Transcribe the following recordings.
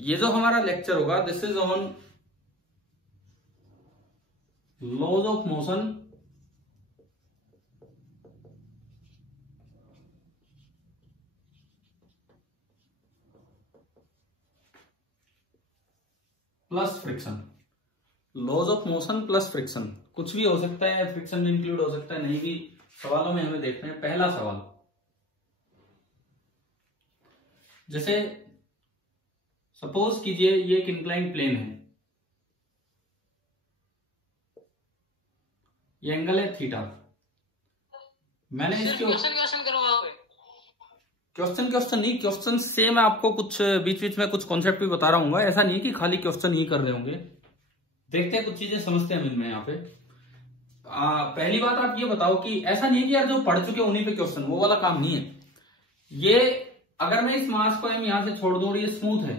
ये जो हमारा लेक्चर होगा this is on laws of motion plus friction. Laws of motion plus friction, कुछ भी हो सकता है, फ्रिक्शन भी इंक्लूड हो सकता है, नहीं भी। सवालों में हमें देखना है पहला सवाल। जैसे सपोज कीजिए ये एक इंक्लाइन प्लेन है, ये एंगल है थीटा। मैंने इसके क्वेश्चन नहीं, क्वेश्चन से मैं आपको कुछ बीच बीच में कुछ कॉन्सेप्ट भी बता रहा हूँ। ऐसा नहीं कि खाली क्वेश्चन ही कर रहे होंगे। देखते हैं, कुछ चीजें समझते हैं इनमें यहाँ पे। पहली बात आप ये बताओ कि ऐसा नहीं है कि यार जो पढ़ चुके उन्हीं पे क्वेश्चन, वो वाला काम नहीं है ये। अगर मैं इस मास को यहां से छोड़ दूं और ये स्मूथ है,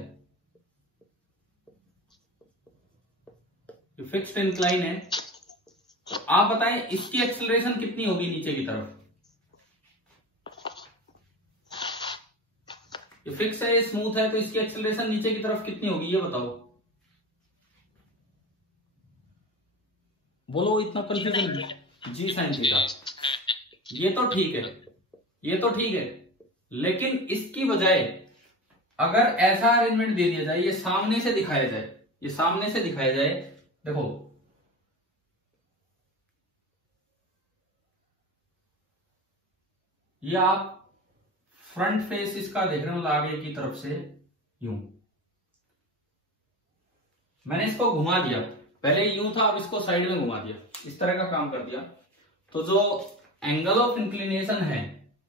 फिक्स्ड इंक्लाइन है, आप बताएं इसकी एक्सेलरेशन कितनी होगी नीचे की तरफ। ये फिक्स है, ये स्मूथ है, तो इसकी एक्सेलरेशन नीचे की तरफ कितनी होगी ये बताओ। बोलो, इतना कंफ्यूजन। जी साइन थीटा। ये तो ठीक है, ये तो ठीक है, लेकिन इसकी बजाय अगर ऐसा अरेंजमेंट दे दिया जाए, ये सामने से दिखाया जाए, ये सामने से दिखाया जाए। देखो ये आप फ्रंट फेस इसका देख रहे हो, आगे की तरफ से यूं। मैंने इसको घुमा दिया, पहले यूं था, अब इसको साइड में घुमा दिया, इस तरह का काम कर दिया। तो जो एंगल ऑफ इंक्लिनेशन है,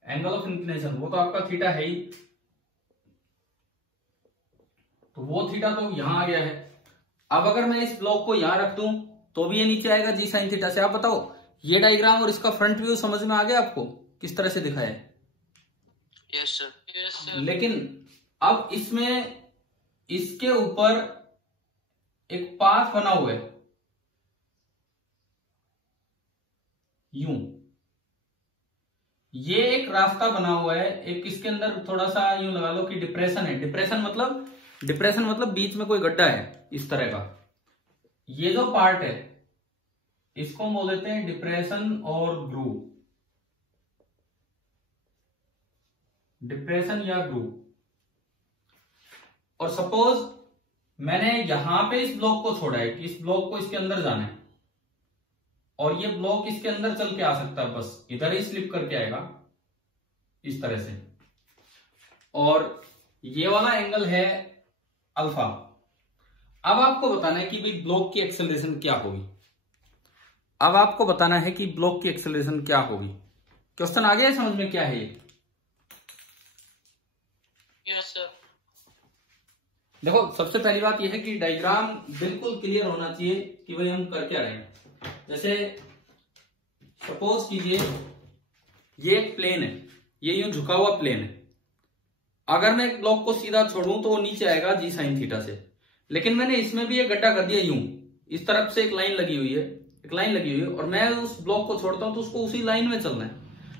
एंगल ऑफ इंक्लिनेशन वो तो आपका थीटा है ही, तो वो थीटा तो यहां आ गया है। अब अगर मैं इस ब्लॉक को यहां रख दूं तो भी ये नीचे आएगा जी साइन थीटा से। आप बताओ, ये डायग्राम और इसका फ्रंट व्यू समझ में आ गया आपको किस तरह से दिखाया है? Yes sir, yes sir. लेकिन अब इसमें इसके ऊपर एक पाथ बना हुआ है यूं, ये एक रास्ता बना हुआ है, एक इसके अंदर थोड़ा सा यूं लगा लो कि डिप्रेशन है। डिप्रेशन मतलब बीच में कोई गड्ढा है इस तरह का। ये जो पार्ट है इसको हम बोल देते हैं डिप्रेशन और ग्रूव, डिप्रेशन या ग्रूव। और सपोज मैंने यहां पे इस ब्लॉक को छोड़ा है कि इस ब्लॉक को इसके अंदर जाना है, और ये ब्लॉक इसके अंदर चल के आ सकता है, बस इधर ही स्लिप करके आएगा इस तरह से। और ये वाला एंगल है अल्फा। अब आपको बताना है कि भाई ब्लॉक की एक्सेलरेशन क्या होगी। अब आपको बताना है कि ब्लॉक की एक्सेलरेशन क्या होगी। क्वेश्चन आ गया समझ में क्या है ये? Yes sir. देखो, सबसे पहली बात यह है कि डायग्राम बिल्कुल क्लियर होना चाहिए कि भाई हम कर क्या रहे हैं। जैसे सपोज कीजिए ये एक प्लेन है, ये यूं झुका हुआ प्लेन है। अगर मैं एक ब्लॉक को सीधा छोड़ूं तो वो नीचे आएगा जी साइन थीटा से, लेकिन मैंने इसमें भी एक गड्ढा कर दिया यूं, इस तरफ से एक लाइन लगी हुई है, एक लाइन लगी हुई है, और मैं उस ब्लॉक को छोड़ता हूं तो उसको उसी लाइन में चलना है।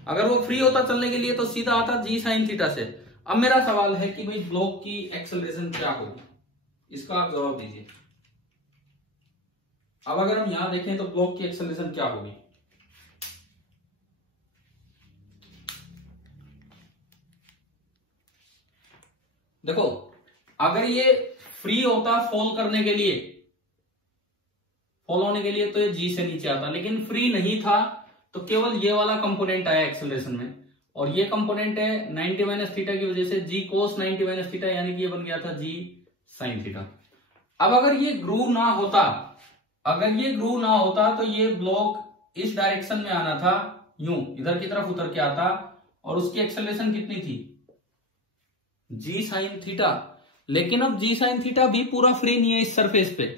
अगर वो फ्री होता चलने के लिए तो सीधा आता जी साइन थीटा से। अब मेरा सवाल है कि भाई ब्लॉक की एक्सेलरेशन क्या होगी, इसका आप जवाब दीजिए। अब अगर हम यहां देखें तो ब्लॉक की एक्सेलरेशन क्या होगी? देखो, अगर ये फ्री होता फॉल होने के लिए तो ये जी से नीचे आता, लेकिन फ्री नहीं था तो केवल ये वाला कंपोनेंट आया एक्सेलरेशन में, और ये कंपोनेंट है 90 माइनस थीटा की वजह से जी कोस 90 माइनस थीटा, यानी कि ये बन गया था जी साइन थीटा। अब अगर ये ग्रूव ना होता, तो ये ब्लॉक इस डायरेक्शन में आना था, यूं इधर की तरफ उतर के आता, और उसकी एक्सेलरेशन कितनी थी? जी साइन थीटा। लेकिन अब जी साइन थीटा भी पूरा फ्री नहीं है इस सरफेस पे,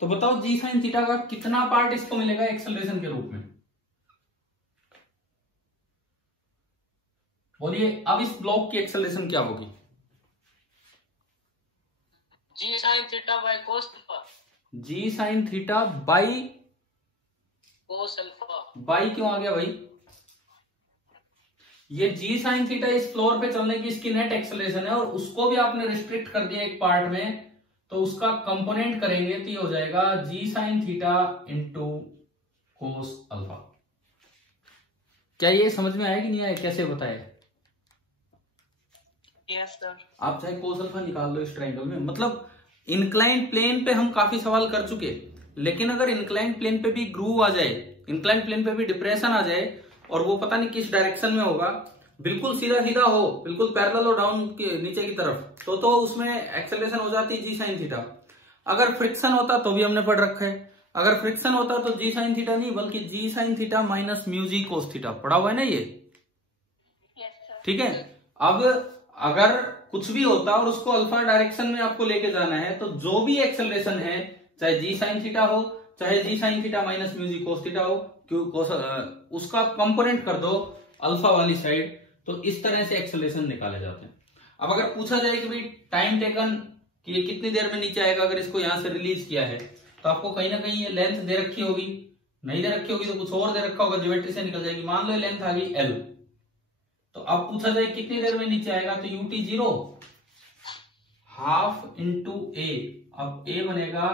तो बताओ जी साइन थीटा का कितना पार्ट इसको मिलेगा एक्सेलरेशन के रूप में? बोलिए, अब इस ब्लॉक की एक्सेलरेशन क्या होगी? G sine theta by cos alpha. G sine theta by cos alpha. By क्यों आ गया भाई? ये जी साइन थीटा इस फ्लोर पे चलने की इसकी नेट एक्सेलरेशन है, और उसको भी आपने रिस्ट्रिक्ट कर दिया एक पार्ट में, तो उसका कंपोनेंट करेंगे तो ये हो जाएगा g sine theta into cos alpha. क्या ये समझ में आया कि नहीं आया, कैसे बताया? Yes sir. आप चाहे कोस अल्फा निकाल लो इस ट्रायंगल में। मतलब इंक्लाइंड प्लेन पे हम काफी सवाल कर चुके, लेकिन अगर इंक्लाइंड प्लेन पे भी ग्रूव आ जाए, इंक्लाइंड प्लेन पे भी डिप्रेशन आ जाए, और वो पता नहीं किस डायरेक्शन में होगा, बिल्कुल सीधा सीधा हो, बिल्कुल पैरेलल हो डाउन के नीचे की तरफ, तो उसमें एक्सेलरेशन हो जाती है जी साइन थीटा। अगर फ्रिक्शन होता तो भी हमने पढ़ रखा है, अगर फ्रिक्शन होता तो जी साइन थीटा नहीं बल्कि जी sine theta minus mu G cos theta, पढ़ा हुआ है ना ये? ठीक है। अब अगर कुछ भी होता और उसको अल्फा डायरेक्शन में आपको लेके जाना है, तो जो भी एक्सेलरेशन है, चाहे जी साइन थीटा हो, चाहे जी sine theta minus mu G cos theta हो, उसका कंपोनेंट कर दो अल्फा वाली साइड, तो इस तरह से एक्सेलरेशन निकाले जाते हैं। अब अगर पूछा जाए कि भाई टाइम टेकन कि ये कितनी देर में नीचे आएगा, अगर इसको यहां से रिलीज किया है, तो आपको कहीं ना कहीं ये लेंथ दे रखी होगी, नहीं दे रखी होगी तो कुछ और दे रखा होगा, ज्योमेट्री से निकल जाएगी। मान लो लेंथ आ गई एल, तो अब पूछा जाए कितनी देर में नीचे आएगा, तो यूटी 0 हाफ इंटू ए। अब ए बनेगा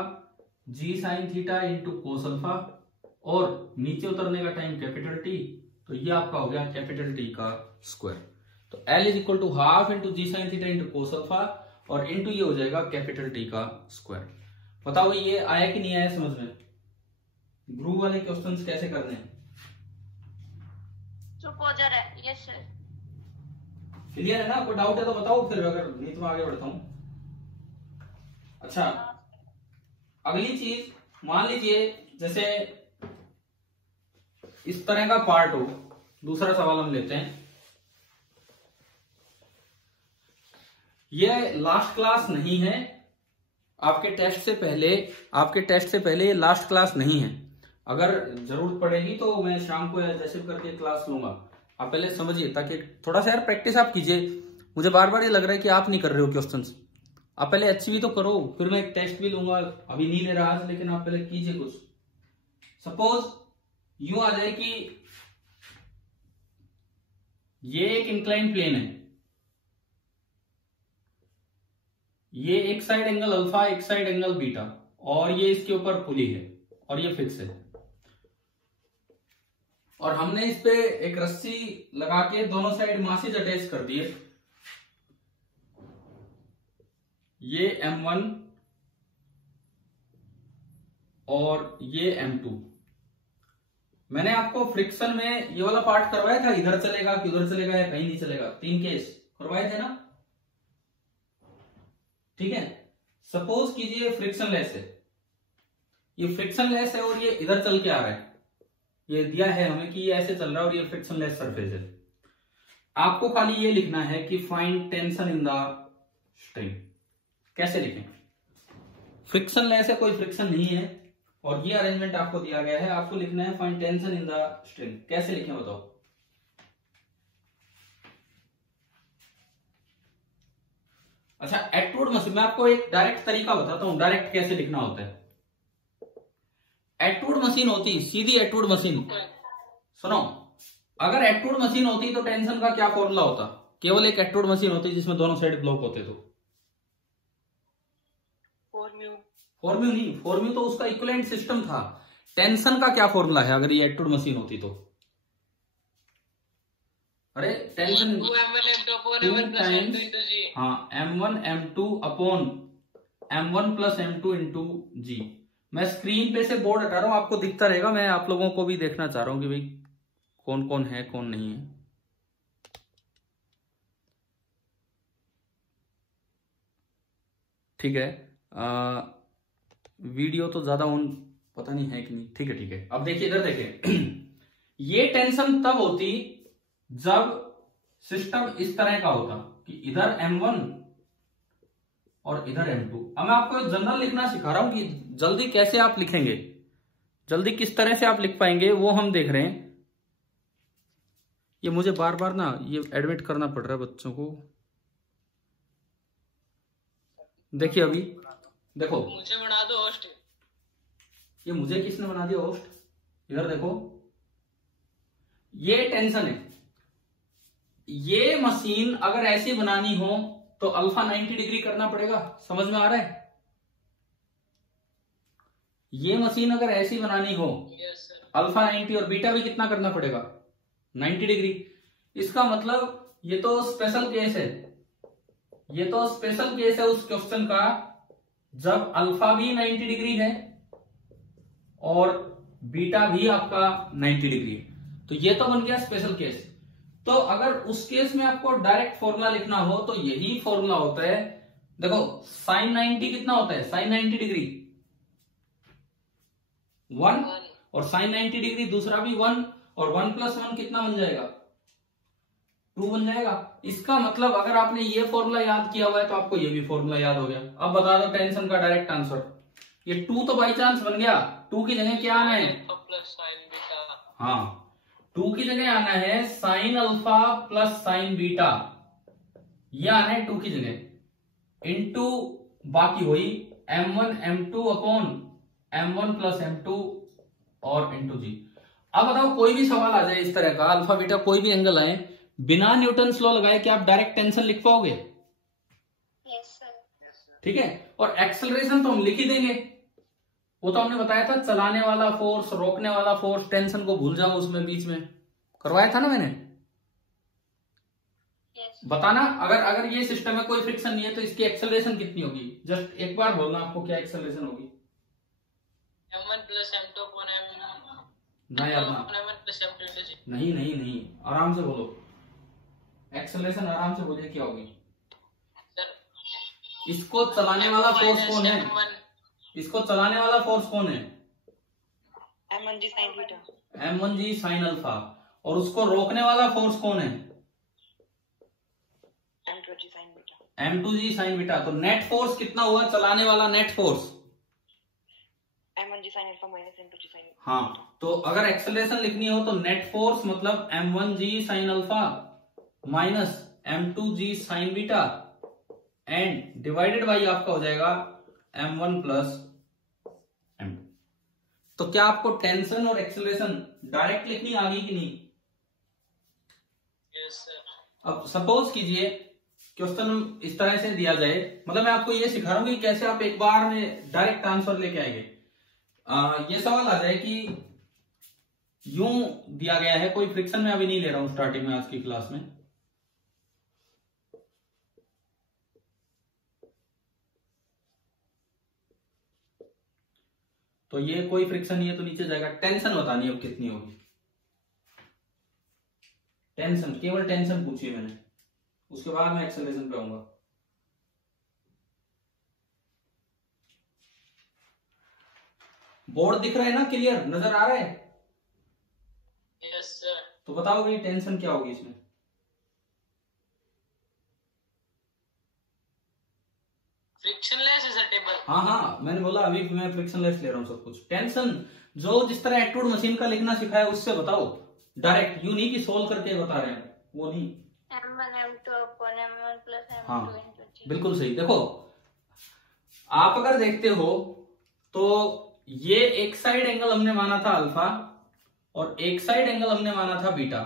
g sine theta into cos alpha, और नीचे उतरने का टाइम कैपिटल टी, तो ये आपका हो गया कैपिटल टी का स्क्वायर। तो l is equal to half into g sine theta into cos alpha, और इंटू ये हो जाएगा कैपिटल टी का स्क्वायर। बताओ ये आया कि नहीं आया समझ में? ग्रूव वाले क्वेश्चंस कैसे करने हैं? सुपोजर है। Yes sir. क्लियर है ना? कोई डाउट है तो बताओ, फिर अगर नहीं तो मैं आगे बढ़ता हूं। अच्छा, अगली चीज मान लीजिए जैसे इस तरह का पार्ट हो, दूसरा सवाल हम लेते हैं। ये लास्ट क्लास नहीं है, आपके टेस्ट से पहले ये लास्ट क्लास नहीं है। अगर जरूरत पड़ेगी तो मैं शाम को या जैसे भी करके क्लास लूंगा। आप पहले समझिए, ताकि थोड़ा सा यार प्रैक्टिस आप कीजिए। मुझे बार बार ये लग रहा है कि आप नहीं कर रहे हो क्वेश्चंस। आप पहले HV तो करो, फिर मैं एक टेस्ट भी लूंगा, अभी नहीं ले रहा आज, लेकिन आप पहले कीजिए कुछ। सपोज यूं आ जाए कि ये एक इंक्लाइन प्लेन है, ये एक साइड एंगल अल्फा, एक साइड एंगल बीटा, और ये इसके ऊपर पुली है, और ये फिक्स है, और हमने इस पे एक रस्सी लगा के दोनों साइड मासेज अटैच कर दिए। ये M1 और ये M2। मैंने आपको फ्रिक्शन में ये वाला पार्ट करवाया था, इधर चलेगा कि उधर चलेगा या कहीं नहीं चलेगा, 3 केस करवाए थे ना? ठीक है। सपोज कीजिए फ्रिक्शन लेस है, ये फ्रिक्शन लेस है और ये इधर चल के आ रहा है, ये दिया है हमें कि ये ऐसे चल रहा है और ये फ्रिक्शन लेस सरफेस है। आपको खाली ये लिखना है कि find tension in the string. कैसे लिखें? फ्रिक्शन लेस है, कोई फ्रिक्शन नहीं है, और ये अरेंजमेंट आपको दिया गया है, आपको लिखना है find tension in the string. कैसे लिखें बताओ? अच्छा, एक्ट्रूड मशीन, मैं आपको एक डायरेक्ट तरीका बताता हूं डायरेक्ट कैसे लिखना होता है। एक्ट्रूड मशीन होती, सीधी एक्ट्रूड मशीन, सुनो, अगर एक्ट्रूड मशीन होती तो टेंशन का क्या फॉर्मूला होता? केवल एक एक्ट्रूड मशीन होती जिसमें दोनों साइड ब्लॉक होते तो फॉर्म्यू नहीं, फॉर्म्यू तो उसका इक्विवेलेंट सिस्टम था। टेंशन का क्या फॉर्मूला है अगर ये एक्ट्रूड मशीन होती तो? अरे टेंशन हाँ, M1 M2 upon M1 plus M2 into जी। मैं स्क्रीन पे से बोर्ड हटा रहा हूं, आपको दिखता रहेगा, मैं आप लोगों को भी देखना चाह रहा हूं कि भाई कौन कौन है कौन नहीं है। ठीक है, वीडियो तो ज्यादा ऑन पता नहीं है कि नहीं। ठीक है ठीक है, अब देखिए इधर देखिए ये टेंशन तब होती जब सिस्टम इस तरह का होता कि इधर M1 और इधर M2। अब मैं आपको जनरल लिखना सिखा रहा हूं कि जल्दी कैसे आप लिखेंगे, जल्दी किस तरह से आप लिख पाएंगे वो हम देख रहे हैं। ये मुझे बार बार ना ये एडमिट करना पड़ रहा है बच्चों को। देखिए अभी देखो, मुझे बना दो होस्ट। ये मुझे किसने बना दिया होस्ट? इधर देखो, ये टेंशन है, ये मशीन अगर ऐसी बनानी हो तो अल्फा 90 डिग्री करना पड़ेगा। समझ में आ रहा है? ये मशीन अगर ऐसी बनानी हो अल्फा 90 और बीटा भी कितना करना पड़ेगा? 90 डिग्री। इसका मतलब ये तो स्पेशल केस है, ये तो स्पेशल केस है उस क्वेश्चन का जब अल्फा भी 90 डिग्री है और बीटा भी आपका 90 डिग्री है। तो ये तो बन गया स्पेशल केस। तो अगर उस केस में आपको डायरेक्ट फॉर्मूला लिखना हो तो यही फॉर्मूला होता है। देखो साइन 90 कितना होता है? साइन 90 डिग्री 1 और साइन 90 डिग्री दूसरा भी 1 और 1 + 1 कितना बन जाएगा? 2 बन जाएगा। इसका मतलब अगर आपने ये फॉर्मूला याद किया हुआ है तो आपको ये भी फॉर्मूला याद हो गया। अब बता दो टेंशन का डायरेक्ट आंसर। ये 2 तो बाई चांस बन गया, 2 की जगह क्या आना है? हाँ, 2 की जगह आना है sine alpha plus sign beta, ये आना है 2 की जगह। इनटू बाकी हुई m1 m2 upon m1 + m2 और इंटू जी। अब बताओ कोई भी सवाल आ जाए इस तरह का, अल्फा बीटा कोई भी एंगल आए, बिना न्यूटन्स लॉ लगाए कि आप डायरेक्ट टेंशन लिख पाओगे? Yes sir. ठीक है। और एक्सेलरेशन तो हम लिख ही देंगे, वो तो हमने बताया था, चलाने वाला फोर्स, रोकने वाला फोर्स, टेंशन को भूल जाओ उसमें बीच में करवाया था ना मैंने। बताना अगर ये सिस्टम में कोई फ्रिक्शन नहीं है तो इसकी एक्सेलरेशन कितनी होगी? जस्ट एक बार बोलना आपको क्या एक्सेलरेशन होगी। m1 + m2 अपॉन ना यार ना, m1 + m2 into g। नहीं, आराम से बोलो, एक्सेलरेशन आराम से बोलिए क्या होगी। सर इसको चलाने वाला फोर्स कौन है? इसको चलाने वाला फोर्स कौन है? m1g sin beta. m1g sin alpha. और उसको रोकने वाला फोर्स कौन है? m2g sin beta. m2g sin beta. तो नेट फोर्स कितना हुआ चलाने वाला? Net force m1g sin alpha minus m2g sin। हाँ, तो अगर एक्सेलरेशन लिखनी हो तो नेट फोर्स मतलब m1g sin alpha minus m2g sin beta and divided by आपका हो जाएगा m1 + m2। तो क्या आपको टेंशन और एक्सेलरेशन डायरेक्ट लिखनी आ गई कि नहीं? Yes sir. अब सपोज कीजिए क्वेश्चन इस तरह से दिया जाए, मतलब मैं आपको ये सिखा रहा हूं कि कैसे आप एक बार में डायरेक्ट आंसर लेके आएंगे। ये सवाल आ जाए कि यूं दिया गया है, कोई फ्रिक्शन में अभी नहीं ले रहा हूं स्टार्टिंग में आज की क्लास में। तो ये कोई फ्रिक्शन नहीं है तो नीचे जाएगा। टेंशन बतानी है अब कितनी होगी। टेंशन, केवल टेंशन पूछी है मैंने, उसके बाद मैं एक्सेलरेशन पे आऊंगा। बोर्ड दिख रहा है ना? क्लियर नजर आ रहा है? Yes sir. तो बताओ ये टेंशन क्या होगी इसमें? फ्रिक्शनलेस है सर टेबल। हाँ, मैंने बोला अभी मैं फ्रिक्शनलेस ले रहा हूँ सब कुछ। टेंशन जो जिस तरह एटूड मशीन का लिखना सिखाया उससे बताओ डायरेक्ट, यूं नहीं कि सोल्व करके बता रहे हैं, वो नहीं। m1 m2 upon m1 + m2 हाँ into g। बिल्कुल सही। देखो आप अगर देखते हो तो ये एक साइड एंगल हमने माना था अल्फा और एक साइड एंगल हमने माना था बीटा।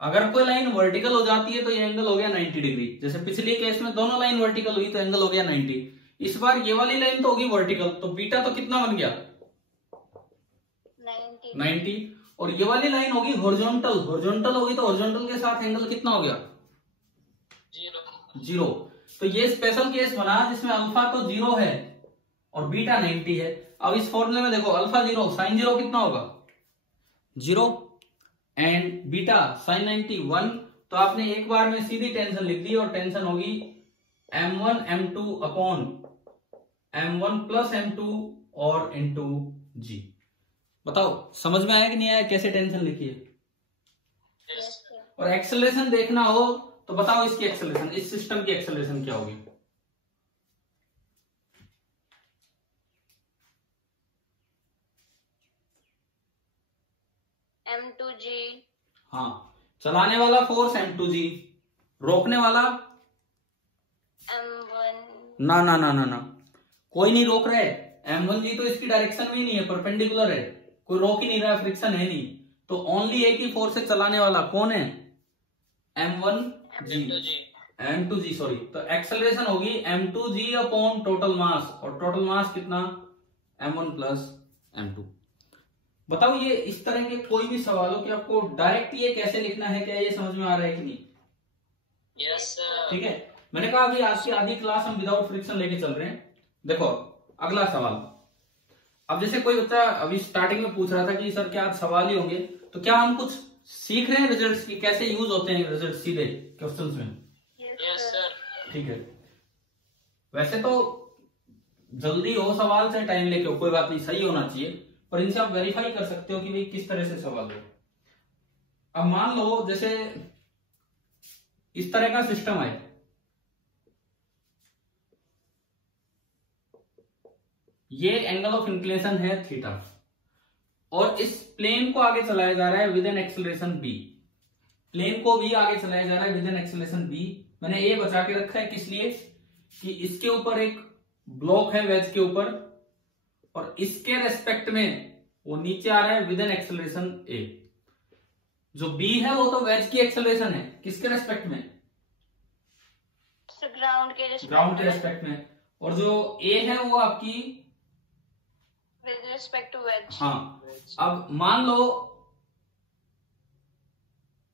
अगर कोई लाइन वर्टिकल हो जाती है तो ये एंगल हो गया 90 डिग्री। जैसे पिछले केस में दोनों लाइन वर्टिकल हुई तो एंगल हो गया 90। इस बार ये वाली लाइन तो होगी वर्टिकल, तो बीटा तो कितना बन गया? 90। और ये वाली लाइन होगी हॉरिजॉन्टल, हॉरिजॉन्टल होगी तो हॉरिजॉन्टल के साथ एंगल कितना हो गया? 0। तो ये स्पेशल केस बना जिसमें अल्फा तो 0 है और बीटा 90 है। अब इस फॉर्मूले में देखो अल्फा 0 साइन 0 कितना होगा? 0 एंड बीटा साइन 90 1। तो आपने एक बार में सीधी टेंशन लिख दी और टेंशन होगी m1 m2 upon m1 + m2 और इंटू जी। बताओ समझ में आया कि नहीं आया कैसे टेंशन लिखी है? और एक्सेलरेशन देखना हो तो बताओ इसकी एक्सेलरेशन, इस सिस्टम की एक्सेलरेशन क्या होगी? m2g। हाँ, चलाने वाला फोर्स m2g, रोकने वाला m1। ना, कोई नहीं रोक रहा है। m1g तो इसकी डायरेक्शन में ही नहीं है, परपेंडिकुलर है, कोई रोक ही नहीं रहा, फ्रिक्शन है नहीं। तो ओनली एक ही फोर्स है चलाने वाला, कौन है? m1 जी, m2g सॉरी, तो एक्सेलरेशन होगी m2g अपॉन टोटल मास, और टोटल मास कितना, m1 प्लस m2। बताओ ये इस तरह के कोई भी सवाल हो कि आपको डायरेक्ट ये कैसे लिखना है, क्या ये समझ में आ रहा है कि नहीं? Yes sir. ठीक है, मैंने कहा अभी आज की आधी क्लास हम विदाउट फ्रिक्शन लेके चल रहे हैं। देखो अगला सवाल, अब जैसे कोई बच्चा अभी स्टार्टिंग में पूछ रहा था कि सर क्या आज सवाल ही होंगे, तो क्या हम कुछ सीख रहे हैं रिजल्ट्स की, कैसे यूज होते हैं रिजल्ट सीधे क्वेश्चंस में? Yes sir. ठीक है, वैसे तो जल्दी हो सवाल से टाइम लेके, कोई बात नहीं, सही होना चाहिए, पर इनसे आप वेरीफाई कर सकते हो कि भाई किस तरह से सवाल हो। अब मान लो जैसे इस तरह का सिस्टम है, ये एंगल ऑफ इंक्लिनेशन है थीटा, और इस प्लेन को आगे चलाया जा रहा है with an acceleration b, plane को भी आगे चलाया जा रहा है विद एन एक्सेलरेशन बी। मैंने ए बचा के रखा है किस लिए, कि इसके ऊपर एक ब्लॉक है वेज के ऊपर, और इसके रेस्पेक्ट में वो नीचे आ रहा है विद एन एक्सेलरेशन ए। जो बी है वो तो वेज की एक्सेलरेशन है, किसके रेस्पेक्ट में, ग्राउंड के रेस्पेक्ट में, और जो ए है वो आपकी with respect to wedge। हाँ, अब मान लो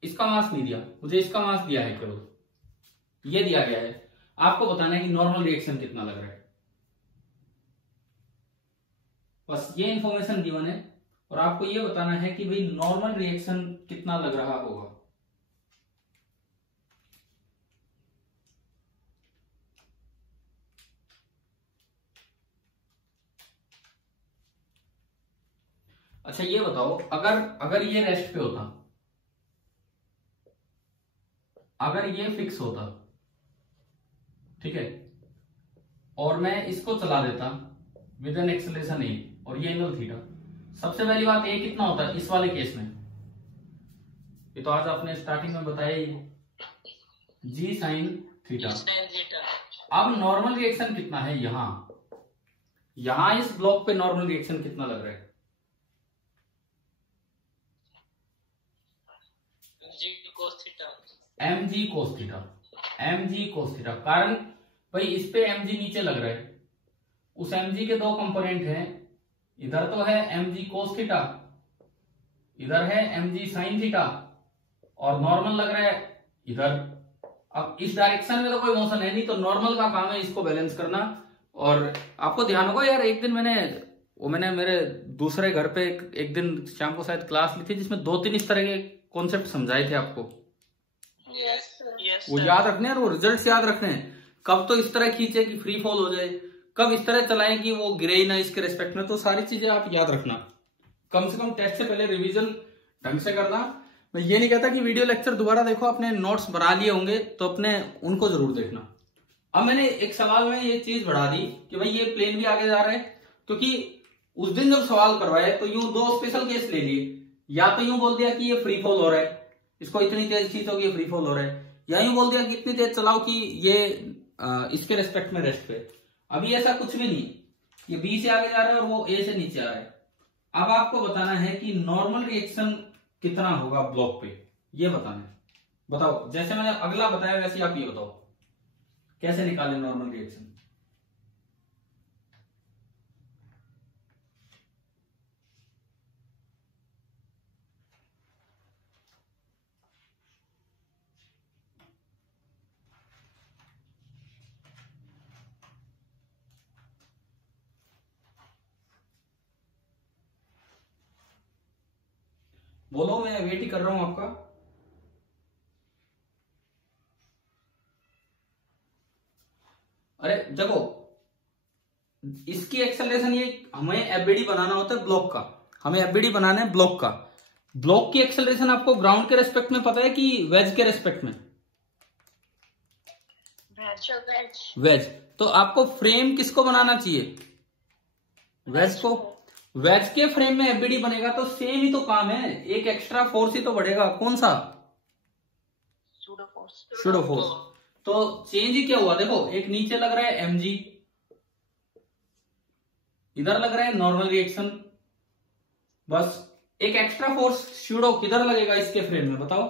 इसका मास नहीं दिया मुझे, इसका मास दिया है केवल, ये दिया गया है, आपको बताना है कि नॉर्मल रिएक्शन कितना लग रहा है, बस ये इंफॉर्मेशन गिवन है, और आपको ये बताना है कि भाई नॉर्मल रिएक्शन कितना लग रहा होगा। अच्छा ये बताओ, अगर ये रेस्ट पे होता, अगर ये फिक्स होता, ठीक है, और मैं इसको चला देता विद एन एक्सेलरेशन ए, और ये एंगल थीटा, सबसे पहली बात ए कितना होता है इस वाले केस में, ये तो आज आपने स्टार्टिंग में बताया ही, जी साइन थीटा। अब नॉर्मल रिएक्शन कितना है यहां इस ब्लॉक पे नॉर्मल रिएक्शन कितना लग रहा है, mg cos theta, mg cos theta, कारण भाई इस पे mg नीचे लग रहा है, उस mg के दो कंपोनेंट हैं, इधर तो है mg cos थीटा, इधर है mg sin थीटा, और नॉर्मल लग रहा है इधर। अब इस डायरेक्शन में तो कोई मोशन है नहीं, तो नॉर्मल का काम है इसको बैलेंस करना। और आपको ध्यान होगा यार, एक दिन मैंने मेरे दूसरे घर पे एक दिन शाम को शायद क्लास ली थी, जिसमें 2-3 इस तरह के कॉन्सेप्ट समझाए थे आपको। वो याद रखने हैं, और वो रिजल्ट्स याद रखने हैं, कब तो इस तरह खींचे कि फ्री फॉल हो जाए, कब इस तरह चलाएं कि वो गिरे ही ना इसके रेस्पेक्ट में, तो सारी चीजें आप याद रखना, कम से कम टेस्ट से पहले रिवीजन ढंग से करना। मैं ये नहीं कहता कि वीडियो लेक्चर दोबारा देखो, अपने नोट्स बना लिए होंगे तो अपने उनको जरूर देखना। अब मैंने एक सवाल में ये चीज बढ़ा दी कि भाई ये प्लेन भी आगे जा रहा है, क्योंकि उस दिन जब सवाल करवाए तो यूं 2 स्पेशल केस ले लिए, या तो यूं बोल दिया कि ये फ्री फॉल हो रहा है, इसको इतनी तेज खींचो कि ये फ्री फॉल हो रहा है, या यूं बोल दिया कि इतनी तेज चलाओ कि ये इसके रेस्पेक्ट में रेस्ट पे। अभी ऐसा कुछ भी नहीं, ये बी से आगे जा रहा है और वो ए से नीचे आ रहा है। अब आपको बताना है कि नॉर्मल रिएक्शन कितना होगा ब्लॉक पे, ये बताना है। बताओ, जैसे मैंने अगला बताया वैसे आप ये बताओ कैसे निकालें नॉर्मल रिएक्शन। बोलो, मैं वेट ही कर रहा हूं आपका। अरे देखो, इसकी एक्सेलरेशन, ये हमें एफबीडी बनाना होता है ब्लॉक का, हमें एफबीडी बनाना है ब्लॉक का। ब्लॉक की एक्सेलरेशन आपको ग्राउंड के रेस्पेक्ट में पता है कि वेज के रेस्पेक्ट में? वेज। तो आपको फ्रेम किसको बनाना चाहिए? वेज को। वेज के फ्रेम में एफबीडी बनेगा तो सेम ही तो काम है, एक एक्स्ट्रा फोर्स ही तो बढ़ेगा, कौन सा? Pseudo force. तो चेंज ही क्या हुआ, देखो एक नीचे लग रहा है एमजी, इधर लग रहा है नॉर्मल रिएक्शन, बस एक एक्स्ट्रा फोर्स सूडो किधर लगेगा इसके फ्रेम में, बताओ?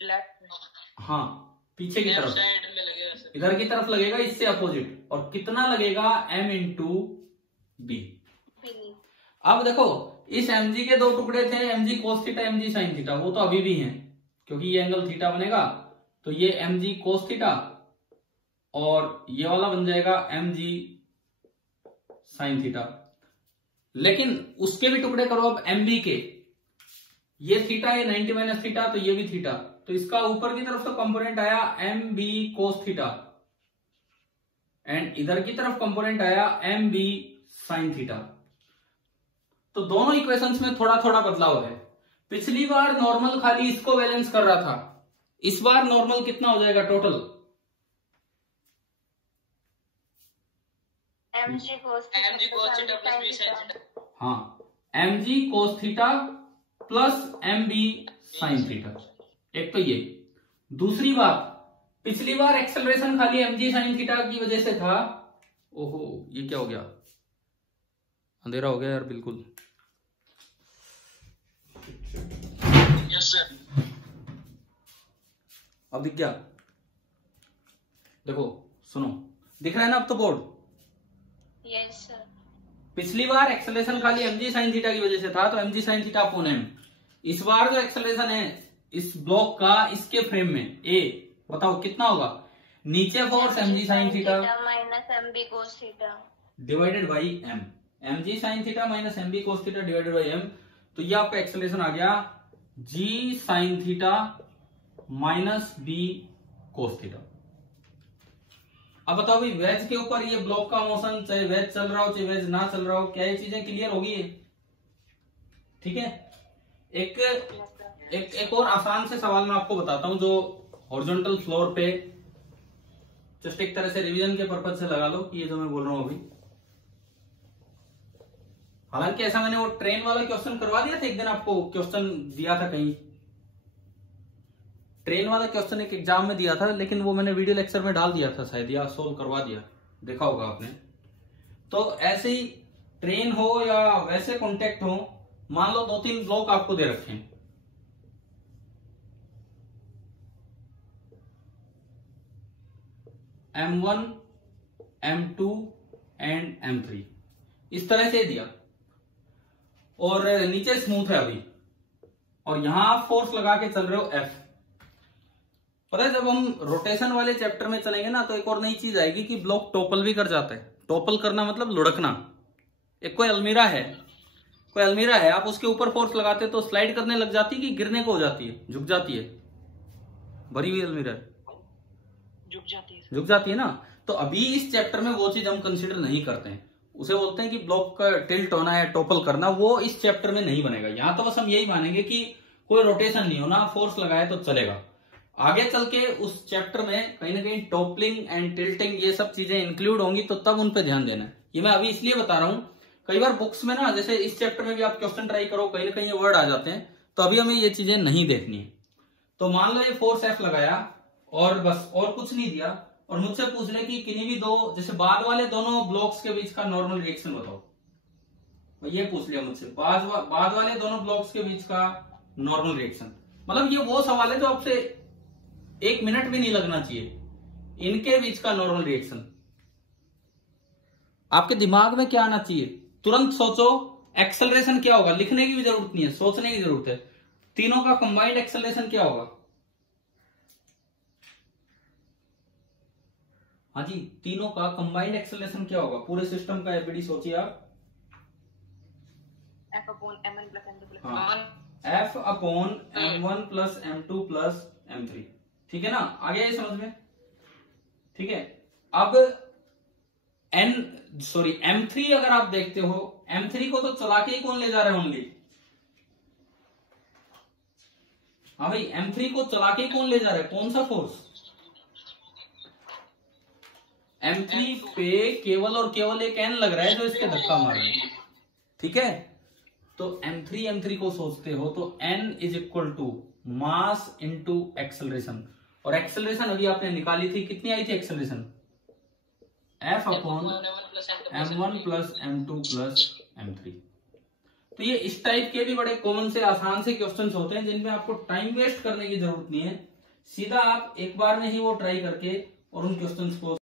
लेफ्ट में। हाँ, पीछे की तरफ, साइड में लगेगा सर। इधर की तरफ लगेगा, इससे अपोजिट। और कितना लगेगा? m into b. अब देखो, इस mg के दो टुकड़े थे, mg cos theta, mg sin theta, वो तो अभी भी हैं क्योंकि ये एंगल थीटा बनेगा, तो ये mg cos थीटा और ये वाला बन जाएगा mg sin थीटा। लेकिन उसके भी टुकड़े करो अब mb के, ये थीटा, ये 90 माइनस थीटा, तो ये भी थीटा, तो इसका ऊपर की तरफ तो कंपोनेंट आया mb cos थीटा एंड इधर की तरफ कंपोनेंट आया mb sin थीटा। तो दोनों इक्वेशंस में थोड़ा थोड़ा बदलाव है। पिछली बार नॉर्मल खाली इसको बैलेंस कर रहा था, इस बार नॉर्मल कितना हो जाएगा total? mg cos theta plus b sin theta. हाँ, mg cos theta plus mb sin theta. एक तो ये। दूसरी बात, पिछली बार एक्सेलरेशन खाली mg sin थीटा की वजह से था। ओहो, ये क्या हो गया? अंधेरा हो गया यार बिल्कुल। Yes sir. अब दिख गया? देखो, सुनो, दिख रहा है ना अब तो बोर्ड? Yes sir. पिछली बार एक्सेलरेशन खाली mg sin थीटा की वजह से था, तो mg sin theta upon m। इस बार जो एक्सेलरेशन है इस ब्लॉक का, इसके फ्रेम में a, बताओ कितना होगा? नीचे force mg sin theta minus mb cos theta divided by m, mg sin theta minus mb cos theta divided by m। तो ये आपका एक्सेलरेशन आ गया g sin theta minus b cos theta. अब बताओ भाई, वेज के ऊपर ये ब्लॉक का मोशन, चाहे वेज चल रहा हो चाहे वेज ना चल रहा हो, क्या ये चीजें क्लियर होगी? ठीक है। एक और आसान से सवाल मैं आपको बताता हूं जो हॉरिजॉन्टल फ्लोर पे जस्ट एक तरह से रिवीजन के पर्पज से लगा लो कि ये जो मैं बोल रहा हूं अभी। हालांकि ऐसा मैंने वो ट्रेन वाला क्वेश्चन करवा दिया था एक दिन, आपको क्वेश्चन दिया था कहीं, ट्रेन वाला क्वेश्चन एक एग्जाम में दिया था, लेकिन वो मैंने वीडियो लेक्चर में डाल दिया था शायद, या सोल्व करवा दिया, देखा होगा आपने। तो ऐसे ही ट्रेन हो या वैसे कॉन्टेक्ट हो, मान लो 2-3 ब्लॉक आपको दे रखे हैं, M1, M2 एंड M3 इस तरह से दिया, और नीचे स्मूथ है अभी, और यहां आप फोर्स लगा के चल रहे हो F। पता है, जब हम रोटेशन वाले चैप्टर में चलेंगे ना, तो एक और नई चीज आएगी कि ब्लॉक टोपल भी कर जाता है। टोपल करना मतलब लुढ़कना। एक कोई अलमीरा है, आप उसके ऊपर फोर्स लगाते तो स्लाइड करने लग जाती है कि गिरने को हो जाती है, झुक जाती है? भरी हुई अलमीरा है, झुक जाती है ना। तो अभी इस चैप्टर में वो चीज हम कंसिडर नहीं करते हैं, उसे बोलते हैं कि ब्लॉक का टिल्ट होना है, टोपल करना, वो इस चैप्टर में नहीं बनेगा। यहां तो बस हम यही मानेंगे कि कोई रोटेशन नहीं होना, फोर्स लगाए तो चलेगा। आगे चल के उस चैप्टर में कहीं ना कहीं टॉपलिंग एंड टिल्टिंग ये सब चीजें इंक्लूड होंगी, तो तब उन पे ध्यान देना है। ये मैं अभी इसलिए बता रहा हूं, कई बार बुक्स में ना, जैसे इस चैप्टर में भी आप क्वेश्चन ट्राई करो, कहीं ना कहीं ये वर्ड आ जाते हैं, तो अभी हमें ये चीजें नहीं देखनी है। तो मान लो ये फोर्स F लगाया और बस, और कुछ नहीं दिया, और मुझसे पूछ ले कि किन्हीं भी दो, जैसे बाद वाले दोनों ब्लॉक्स के बीच का नॉर्मल रिएक्शन बताओ, ये पूछ लिया मुझसे, बाद वाले दोनों ब्लॉक्स के बीच का नॉर्मल रिएक्शन। मतलब ये वो सवाल है जो आपसे 1 मिनट भी नहीं लगना चाहिए, इनके बीच का नॉर्मल रिएक्शन। आपके दिमाग में क्या आना चाहिए? तुरंत सोचो एक्सेलरेशन क्या होगा, लिखने की भी जरूरत नहीं है, सोचने की जरूरत है। तीनों का कंबाइंड एक्सेलरेशन क्या होगा? हाँ जी, तीनों का कंबाइंड एक्सेलरेशन क्या होगा? पूरे सिस्टम का एबीडी सोचिए आप। F upon M1 plus M2 plus हाँ, F upon M1 plus M2 plus M3। ठीक है ना, आ गया ये समझ में? ठीक है। अब M3 अगर आप देखते हो, M3 को तो चला के ही कौन ले जा रहे हैं ओनली? हाँ भाई, M3 को चला के ही कौन ले जा रहा है? कौन सा फोर्स? M3 पे केवल और केवल एक N लग रहा है जो इसके धक्का मार रहा है। ठीक है, तो M3 को सोचते हो तो N is equal to mass into acceleration, और एक्सेलरेशन अभी आपने निकाली थी, कितनी आई थी acceleration? F upon M1 plus M2 plus M3। तो ये इस टाइप के भी बड़े कॉमन से आसान से क्वेश्चंस होते हैं जिनमें आपको टाइम वेस्ट करने की जरूरत नहीं है, सीधा आप एक बार में ही वो ट्राई करके और उन क्वेश्चंस को